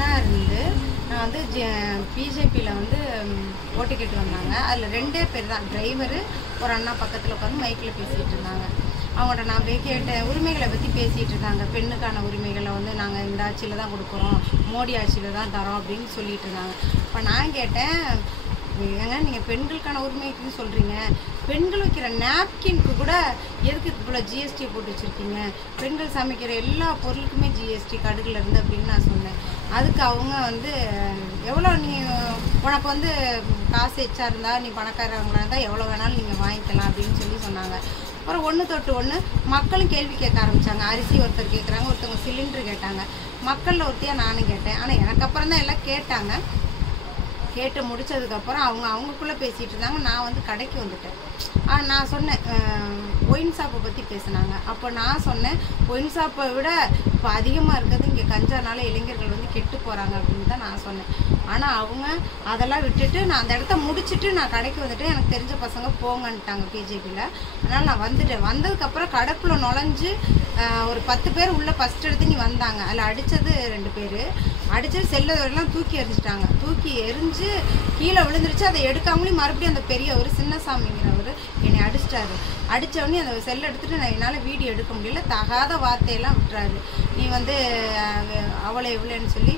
ஒன்றா இருந்து நான் வந்து பிஜேபியில் வந்து ஓட்டு கேட்டு வந்தாங்க. அதில் 2 பேர் தான், டிரைவரு ஒரு அண்ணா பக்கத்தில் உட்காந்து மைக்கில் பேசிகிட்டு இருந்தாங்க. அவங்கள்ட்ட நான் போய் கேட்டேன், உரிமைகளை பற்றி பேசிகிட்டு இருந்தாங்க. பெண்ணுக்கான உரிமைகளை வந்து நாங்கள் இந்த ஆட்சியில் தான் கொடுக்குறோம், மோடி ஆட்சியில் தான் தரோம் அப்படின்னு சொல்லிட்டு இருந்தாங்க. இப்போ நான் கேட்டேன், ஏங்க நீங்கள் பெண்களுக்கான உரிமைக்குன்னு சொல்கிறீங்க, பெண்கள் வைக்கிற நாப்கின்க்கு கூட எதுக்கு இவ்வளோ ஜிஎஸ்டி போட்டு வச்சுருக்கீங்க? பெண்கள் சமைக்கிற எல்லா பொருளுக்குமே ஜிஎஸ்டி கடுகுலேருந்து அப்படின்னு நான் சொன்னேன். அதுக்கு அவங்க வந்து எவ்வளோ நீ உனக்கு வந்து காசு எச்சா இருந்தால், நீ பணக்காரங்களா இருந்தால் எவ்வளோ வேணாலும் நீங்கள் வாங்கிக்கலாம் அப்படின்னு சொல்லி சொன்னாங்க. அப்புறம் 1 தொட்டு 1 மக்களும் கேள்வி கேட்க ஆரம்பித்தாங்க. அரிசி ஒருத்தர் கேட்குறாங்க, ஒருத்தவங்க சிலிண்டர் கேட்டாங்க. மக்களில் ஒருத்தையாக நானும் கேட்டேன். ஆனால் எனக்கு அப்புறம் தான் எல்லாம் கேட்டாங்க. கேட்டு முடித்ததுக்கப்புறம் அவங்களுக்குள்ளே பேசிகிட்டு இருந்தாங்க. நான் வந்து கடைக்கு வந்துட்டேன். நான் சொன்னேன், ஒயின் ஷாப்பை பற்றி பேசினாங்க. அப்போ நான் சொன்னேன், ஒயின் ஷாப்பை விட இப்போ அதிகமாக இருக்கிறது இங்கே கஞ்சானால இளைஞர்கள் வந்து கெட்டு போகிறாங்க அப்படின்னு தான் நான் சொன்னேன். ஆனால் அவங்க அதெல்லாம் விட்டுட்டு நான் அந்த இடத்த முடிச்சுட்டு நான் கடைக்கு வந்துட்டு எனக்கு தெரிஞ்ச பசங்க போங்கன்ட்டாங்க பிஜேபியில். அதனால் நான் வந்துட்டேன். வந்ததுக்கப்புறம் கடைக்குள்ளே நுழைஞ்சு ஒரு 10 பேர் உள்ளே ஃபஸ்ட் எடுத்து நீ வந்தாங்க. அதில் அடித்தது 2 பேர். அடித்து செல்லெல்லாம் தூக்கி எறிஞ்சிட்டாங்க. தூக்கி எரிஞ்சு கீழே விழுந்துருச்சு. அதை எடுக்காமலேயும் மறுபடியும் அந்த பெரியவர் சின்னசாமிங்கிறவர் என்னை அடிச்சிட்டாரு. அடித்தவொடனே அந்த செல்லை எடுத்துகிட்டு நான் என்னால் வீடியோ எடுக்க முடியல. தகாத வார்த்தையெல்லாம் விட்டுறாரு. நீ வந்து அவளை எவ்வளோன்னு சொல்லி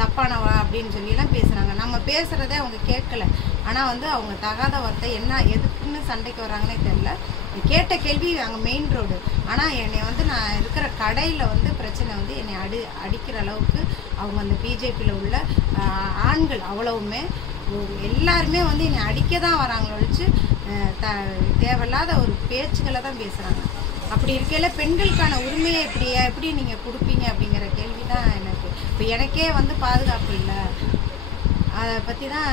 தப்பானவா அப்படின்னு சொல்லியெல்லாம் பேசுகிறாங்க. நம்ம பேசுகிறதே அவங்க கேட்கல. ஆனால் வந்து அவங்க தகாத வார்த்தை என்ன எதுக்குன்னு சண்டைக்கு வராங்கன்னே தெரியல. கேட்ட கேள்வி அங்கே மெயின் ரோடு. ஆனால் என்னை வந்து நான் இருக்கிற கடையில் வந்து பிரச்சனை வந்து என்னை அடிக்கிற அளவுக்கு அவங்க அந்த பிஜேபியில் உள்ள ஆண்கள் அவ்வளவுமே எல்லாருமே வந்து என்னை அடிக்க தான் வராங்களோ ஒழிச்சு தேவையில்லாத ஒரு பேச்சுக்களை தான் பேசுகிறாங்க. அப்படி இருக்கையில் பெண்களுக்கான உரிமையை எப்படி நீங்கள் கொடுப்பீங்க அப்படிங்கிற கேள்வி தான் எனக்கு. இப்போ எனக்கே வந்து பாதுகாப்பு இல்லை. அதை பற்றி தான்